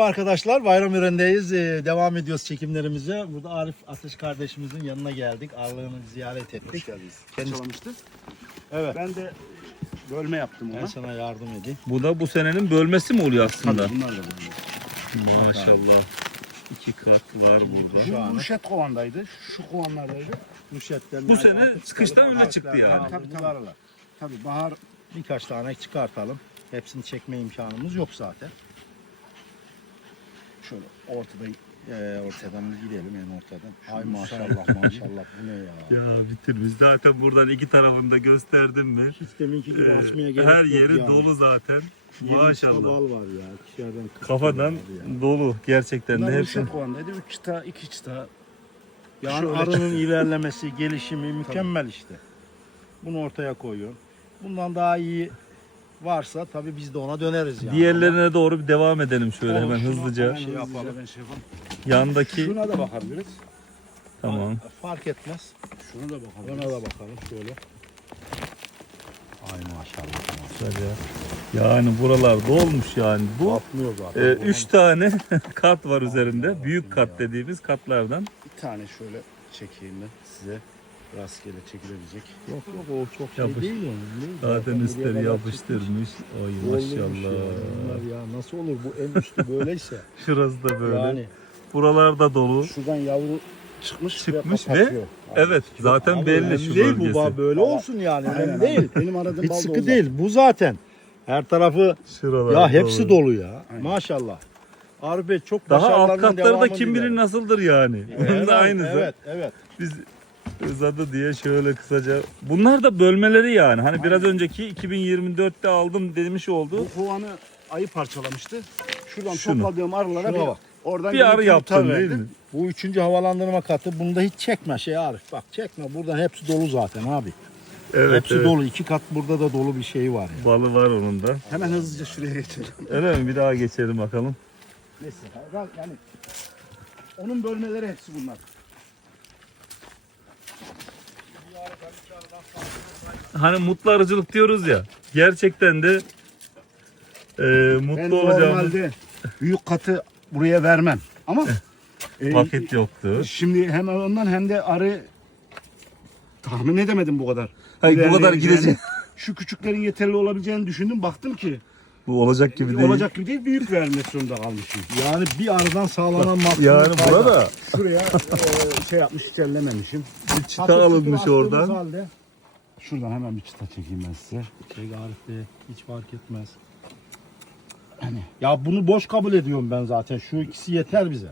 Merhaba arkadaşlar, Bayram Yören'deyiz. Ee, devam ediyoruz çekimlerimize. Burada Arif Ateş kardeşimizin yanına geldik. Arlığını ziyaret ettik. Hoş geldiniz. Kendisi-. Evet. Ben de bölme yaptım ona. Ben sana yardım edeyim. Bu da bu senenin bölmesi mi oluyor aslında? Tabii bunlar da bölme. Maşallah. İki kat var burada. Bu Nuşet kovandaydı. Şu kovanlardaydı. Müşetten Bu sene çıkıştan öyle çıktı yani. Tabii tabii. Tabii bahar Birkaç tane çıkartalım. Hepsini çekme imkanımız yok zaten. Şöyle ortada Ee, ortadan bir gidelim en ortadan. Ay maşallah maşallah bu ne ya. Ya bitirmiş. Zaten buradan iki tarafını da gösterdim mi? Hiç deminki gibi Ee, açmaya gerek her yok yeri yani. dolu zaten. Maşallah. bal var ya. Kırk Kafadan var ya. dolu gerçekten de bunlar hepsi. Nuşet kovandaydı. Üç çıta, iki çıta. Yani Şöyle arının ilerlemesi, gelişimi mükemmel işte. Bunu ortaya koyuyor. Bundan daha iyi varsa tabii biz de ona döneriz yani. Diğerlerine doğru bir devam edelim şöyle Olur, hemen hızlıca. Hemen Şey hızlıca yapalım. Ben şey yapalım. Yandaki Şuna da bakabiliriz. tamam. Ama Fark etmez. Şuna da Ona bakabiliriz. da bakalım şöyle. Ay maşallah. Güzel ya. Yani buralar dolmuş yani. Bu Atmıyor zaten. e, üç tane kat var üzerinde. Büyük kat dediğimiz katlardan. Bir tane şöyle çekeyim ben size. Rastgele çekilebilecek. Yok yok o çok şey Yapış- değil yani. Değil. Zaten buraya üstleri kadar yapıştırmış. Ay çıkmış, doldurmuş maşallah. ya. Bunlar ya nasıl olur bu en üstü böyleyse. Şurası da böyle. yani Buralar da dolu. Şuradan yavru çıkmış, Çıkmış ve- kapatıyor. Evet zaten Abi belli önemli şu değil bölgesi. bu ba- böyle olsun yani. Aynen, Önemli değil. Benim aradığım Hiç bal da sıkı o değil. Bu zaten. Her tarafı Şuralar ya hepsi dolu. dolu ya. Aynen. Maşallah. Arif Bey çok Daha alt başarılarının katları da devamını kim bilir nasıldır yani. Bunun Evet, da aynısı. Evet, evet. Biz uzadı diye şöyle kısaca. Bunlar da bölmeleri yani. Hani biraz önceki 2024'te aldım demiş oldu. Bu kovanı ayı parçalamıştı. Şuradan Şunu. topladığım arılara Şuna bir, bak. oradan Bir arı yaptın değil verdim. mi? Bu üçüncü havalandırma katı. Bunda hiç çekme şey Arif. Bak çekme. Buradan hepsi dolu zaten abi. Evet, hepsi evet. dolu. İki kat burada da dolu bir şey var. Ya. Balı var onun da. Hemen hızlıca şuraya geçelim. Öyle mi? Bir daha geçelim bakalım. Neyse. Yani onun bölmeleri hepsi bunlar. Hani mutlu arıcılık diyoruz ya. Gerçekten de e, Ben mutlu olacağımız normalde büyük katı buraya vermem. Ama e, vakit yoktu. Şimdi hem ondan hem de arı tahmin edemedim bu kadar. Hayır, bu kadar İlerleyeceğini. gidecek. Şu küçüklerin yeterli olabileceğini düşündüm. Baktım ki Bu olacak gibi değil. olacak gibi değil. Büyük vermek zorunda kalmışım. Yani bir aradan sağlanan maksimum Yani burada Şuraya e, şey yapmış hiç ellememişim. bir çıta alınmış oradan. Halde, Şuradan hemen bir çıta çekeyim ben size. şey Arif Bey hiç fark etmez. Ya bunu boş kabul ediyorum ben zaten. Şu ikisi yeter bize.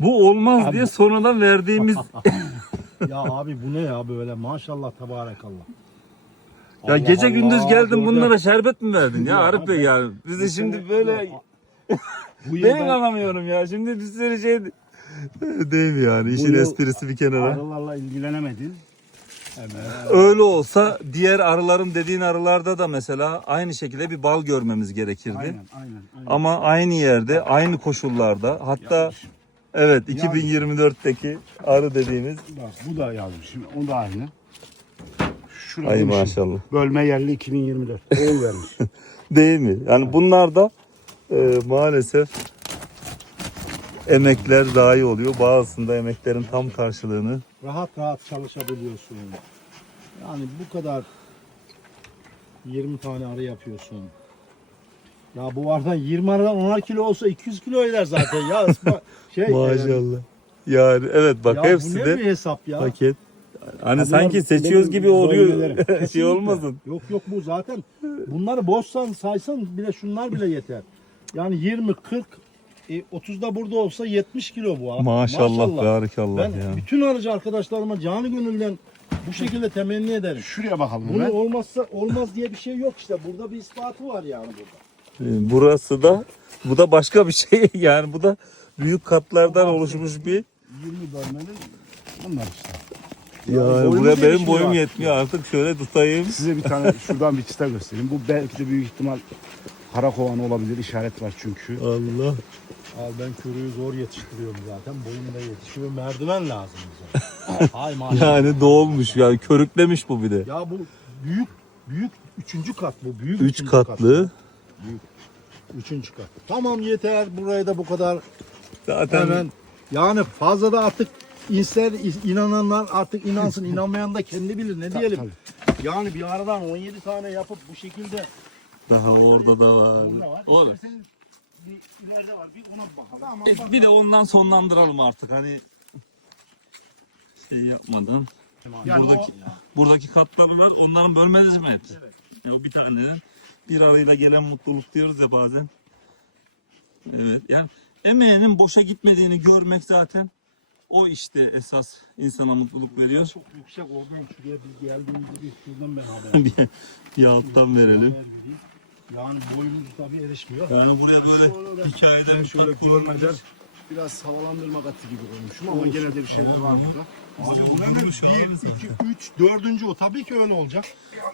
Bu olmaz diye sonradan verdiğimiz ya abi bu ne ya böyle maşallah tebarekallah. Ya Allah gece gündüz Allah, geldin gördüm. bunlara şerbet mi verdin ya Ya Arif Bey ben- yani? Biz de şimdi böyle Bu yıl ben ben inanamıyorum ya. Şimdi sürü şey değil mi yani? İşin yıl- esprisi bir kenara. Arılarla ilgilenemedin. Öyle olsa diğer arılarım dediğin arılarda da mesela aynı şekilde bir bal görmemiz gerekirdi. Aynen aynen. aynen. Ama aynı yerde, aynı koşullarda hatta evet 2024'teki arı dediğimiz Bak bu da yazmışım. O da aynı. Şurada ay demişim, maşallah. Bölme yerli 2024. Oğul vermiş. Değil mi? Yani bunlar da e, maalesef emekler dahi oluyor. Bazısında emeklerin tam karşılığını rahat rahat çalışabiliyorsun. Yani bu kadar 20 tane arı yapıyorsun. Ya bu arada 20 aradan 10'ar kilo olsa 200 kilo eder zaten ya. Isma, şey, Maşallah. Yani evet bak Ya hepsi bu ne de bir hesap ya. paket. Hani Ya sanki seçiyoruz gibi oluyor. şey olmasın. Yok yok bu zaten bunları boşsan saysan bile şunlar bile yeter. Yani 20 40 e, 30 da burada olsa 70 kilo bu. ha. Maşallah, barikallah Ben ya. bütün arıcı arkadaşlarıma canı gönülden bu şekilde temenni ederim. Şuraya bakalım Bunu hemen. olmazsa olmaz diye bir şey yok işte. Burada bir ispatı var yani burada. Ee, Burası da bu da başka bir şey. Yani bu da büyük katlardan oluşmuş bir 20 bölmenin bunlar işte. yani boyumuz buraya benim boyum artık yetmiyor artık şöyle tutayım. Size bir tane şuradan bir çıta göstereyim. Bu belki de büyük ihtimal kara kovan olabilir. işaret var çünkü. Allah. Abi ben körüğü zor yetiştiriyorum zaten. Boyum da yetişiyor. Merdiven lazım bize. Hay maşallah. Yani doğulmuş yani körüklemiş bu bir de. Ya bu büyük büyük üçüncü kat bu. Büyük Üç üçüncü katlı. Büyük. Üçüncü kat. Tamam yeter. Buraya da bu kadar Zaten hemen. Yani fazla da artık ister inananlar artık inansın. inanmayan da kendi bilir. Ne diyelim. Yani bir aradan 17 tane yapıp bu şekilde daha orada da var. Orada var. Olur. Bir ileride var. Bir ona bakalım. Tamam, E, bak- bir de ondan sonlandıralım artık hani şey yapmadan. Yani buradaki buradaki katları var. Onların bölmeliz mi hepsi? Ya o bir taneden bir arayla gelen mutluluk diyoruz ya bazen. Evet yani emeğinin boşa gitmediğini görmek zaten o işte esas insana mutluluk veriyor. Çok yüksek oradan şuraya biz geldiğimizde bir şuradan ben haber bir, bir alttan verelim. haber vereyim. Yani boyumuz tabii erişmiyor. Yani buraya böyle hikayeden Şöyle görmeden biraz havalandırma katı gibi koymuşum ama gene de bir şeyler var burada. Abi bu ne? 1, 2, 3, dördüncü o. Tabii ki öyle olacak.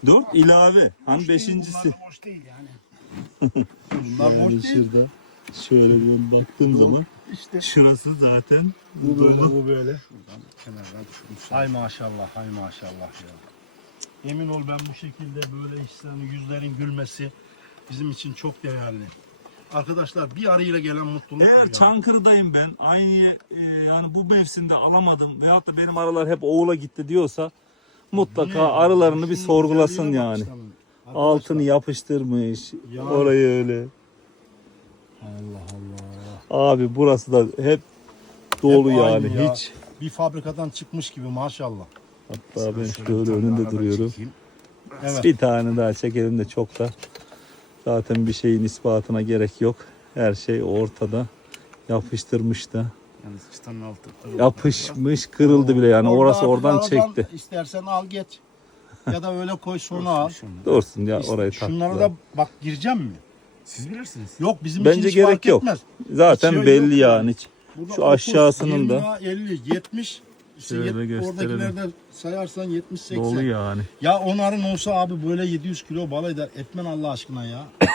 Dört ilave. Hani beşincisi. Bunlar boş değil yani. Bunlar boş Yani değil. şurada şöyle bir baktığım zaman İşte şurası zaten bu böyle bu böyle. Şuradan kenardan düşürmüşler. Hay maşallah hay maşallah ya. Emin ol ben bu şekilde böyle insanın yüzlerin gülmesi bizim için çok değerli. Arkadaşlar bir arıyla gelen mutluluk Eğer. Çankırı'dayım ben aynı e, yani bu mevsimde alamadım veyahut da benim arılar hep oğula gitti diyorsa mutlaka Ne? arılarını bir Şunun sorgulasın güzelliğine bak yani. Arkadaşlar, Altını yapıştırmış. Yani. Orayı öyle. Allah Allah. Abi burası da hep dolu Hep yani ya. hiç. Bir fabrikadan çıkmış gibi maşallah. Hatta ben Şöyle bir önünde duruyorum. Evet. Bir tane daha çekelim de çok da. Zaten bir şeyin ispatına gerek yok. Her şey ortada. Yapıştırmış da. Yalnız çıtanın altı. Yapışmış kırıldı bile yani. Orada Orası oradan çekti. İstersen al geç. ya da öyle koy sonra al. Dursun ya İşte orayı Şunları taktılar. da bak gireceğim mi? Siz bilirsiniz. Yok bizim Bence için hiç gerek fark yok. etmez. Zaten Hiç şey belli yok yani. Hiç. Burada Şu 30, aşağısının da 20, 50, 70. işte Şöyle yet- gösterelim. Oradakilerde sayarsan 70, 80. dolu yani. Ya onların olsa abi böyle 700 kilo bal eder. Etmen Allah aşkına ya.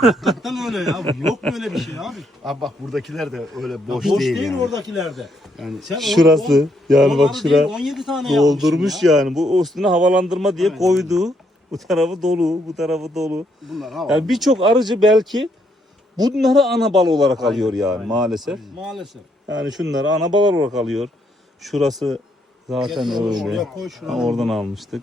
Hakikaten öyle ya. Yok böyle bir şey abi. Abi bak buradakiler de öyle Boş, boş, değil, değil, yani. oradakilerde. Yani Sen Şurası on- yani on bak arı şura değil, 17 tane doldurmuş yapmışsın yani. Bu üstüne havalandırma diye Aynen. koydu. Bu tarafı dolu, bu tarafı dolu. bunlar hava. Yani birçok arıcı belki bunları ana bal olarak alıyor yani aynen, maalesef. Maalesef. Yani şunları ana bal olarak alıyor. Şurası zaten onu öyle. şuraya koy, Ha, şuraya. oradan almıştık.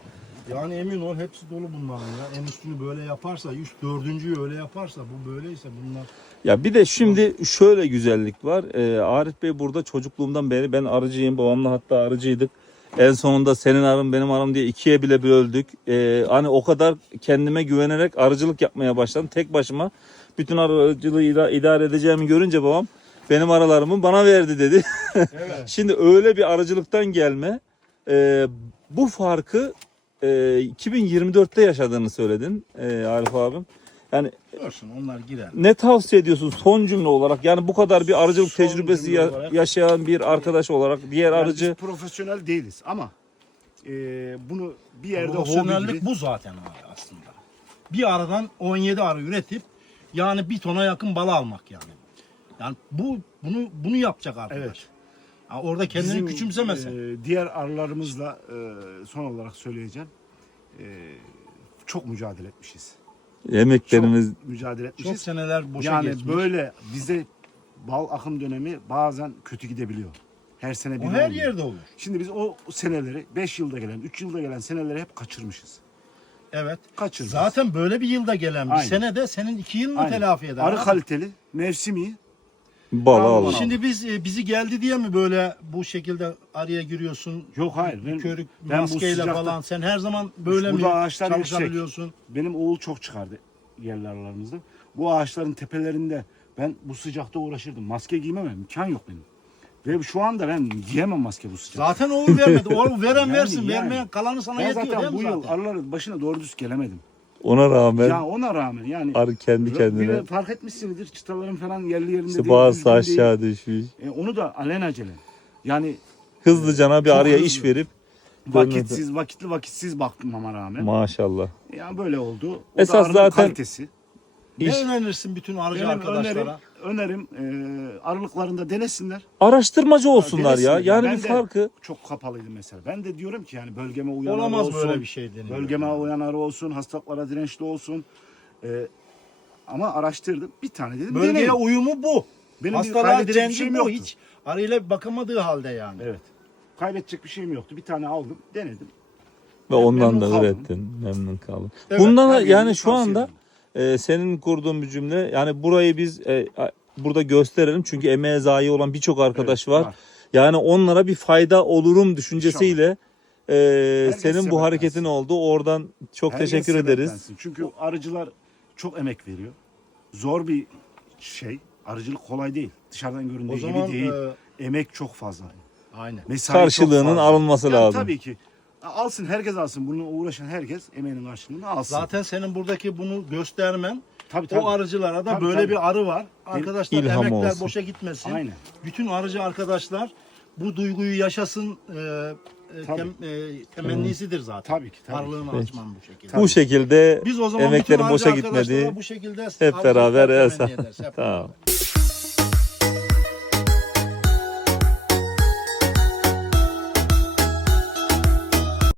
Yani emin ol hepsi dolu bunların ya. En üstünü böyle yaparsa, üç dördüncüyü öyle yaparsa, bu böyleyse bunlar. Ya bir de şimdi şöyle güzellik var. Ee, Arif Bey burada çocukluğumdan beri ben arıcıyım. Babamla hatta arıcıydık. En sonunda senin arım benim arım diye ikiye bile böldük. Ee, hani o kadar kendime güvenerek arıcılık yapmaya başladım. Tek başıma bütün arıcılığı ida- idare edeceğimi görünce babam benim aralarımı bana verdi dedi. Evet. Şimdi öyle bir arıcılıktan gelme. Ee, bu farkı e, 2024'te yaşadığını söyledin e, Arif abim. Yani Görsün onlar girer. ne tavsiye ediyorsun son cümle olarak? Yani bu kadar bir arıcılık Son tecrübesi ya- olarak- yaşayan bir arkadaş olarak diğer Yani arıcı biz profesyonel değiliz ama e, bunu bir yerde hobi Profesyonellik gibi bu zaten abi aslında. Bir aradan 17 arı üretip yani bir tona yakın bal almak yani. Yani bu bunu bunu yapacak arkadaş. Evet. Ha, orada kendini Bizim, küçümsemesin. e, diğer arılarımızla e, son olarak söyleyeceğim. E, çok mücadele etmişiz. emeklerimiz Çok mücadele Çok etmişiz. seneler boşa yani geçmiş. böyle bize bal akım dönemi bazen kötü gidebiliyor. Her sene bir o her yerde olur. Şimdi biz o seneleri 5 yılda gelen, 3 yılda gelen seneleri hep kaçırmışız. Evet. Kaçırmışız. Zaten böyle bir yılda gelen bir Aynen. senede senin iki yılını Aynen. telafi eder. Arı abi. kaliteli, mevsimi bala Tamam, alın. Şimdi biz e, bizi geldi diye mi böyle bu şekilde araya giriyorsun? yok hayır. Ben, körük ben bu maskeyle sıcakta- falan. Sen her zaman böyle Burada mi ağaçlar yüksek. çalışabiliyorsun? benim oğul çok çıkardı yerli arılarımızda. Bu ağaçların tepelerinde ben bu sıcakta uğraşırdım. Maske giymeme imkan yok benim. Ve şu anda ben giyemem maske bu sıcakta. Zaten oğul vermedi. Oğul veren Yani, versin. yani. Vermeyen kalanı sana ben yetiyor zaten değil bu mi yıl zaten? başına doğru düz gelemedim. Ona rağmen Ya ona rağmen yani arı kendi bir kendine de fark etmişsinizdir çıtaların falan yerli yerinde işte değil, bazısı düzgün değil. aşağı düşmüş. E, onu da alelacele. Yani Hızlıcana bir Çok hızlı. iş verip vakitsiz, vakitli vakitsiz bakmama rağmen. maşallah. Yani böyle oldu. O Esas da arının zaten- kalitesi. Ne İş- önerirsin bütün arıcı Benim arkadaşlara? önerim, önerim e, arılıklarında denesinler. Araştırmacı olsunlar ya. denesinler. Yani Ben bir de- farkı Çok kapalıydım mesela. Ben de diyorum ki yani bölgeme uyan arı Olamaz olsun. böyle bir şey deniyor. Bölgeme uyan arı olsun, hastalıklara dirençli olsun. E, ama araştırdım. Bir tane dedim Bölgeye deneyim. uyumu bu. Benim bir Hastalığa kaybedecek bir direnci şeyim bu. yoktu. Hiç arıyla bakamadığı halde yani. Evet. Kaybedecek bir şeyim yoktu. Bir tane aldım, denedim. Ve ondan memnun da kaldım. ürettin. Memnun kaldım. Evet, Bundan da yani şu tavsiye anda ederim. E, senin kurduğun bir cümle yani burayı biz e, burada gösterelim çünkü emeğe zayi olan birçok arkadaş Evet, var. Yani onlara bir fayda olurum düşüncesiyle e, Herkes senin bu hareketin oldu. Oradan çok Herkes teşekkür ederiz. sebeplensin. Çünkü arıcılar çok emek veriyor. Zor bir şey. Arıcılık kolay değil. Dışarıdan göründüğü O zaman gibi değil. e, Emek çok fazla. aynen. Mesai çok Karşılığının fazla. alınması Yani lazım. Tabii ki. Alsın herkes alsın. Bununla uğraşan herkes emeğinin karşılığını alsın. Zaten senin buradaki bunu göstermen tabii tabii. o arıcılara da Tabii, böyle tabii. bir arı var. Arkadaşlar İlham emekler olsun. boşa gitmesin. Aynen. Bütün arıcı arkadaşlar bu duyguyu yaşasın e, e, Tabii. tem, e, temennisidir zaten. Tabii ki, tabii Arılığını Peki. açman bu şekilde. Bu şekilde Biz o zaman emeklerin bütün boşa arıcı arkadaşlara gitmedi. bu şekilde Hep arıcılıklar beraber el temenni sal- ederiz, hep Tamam. beraber.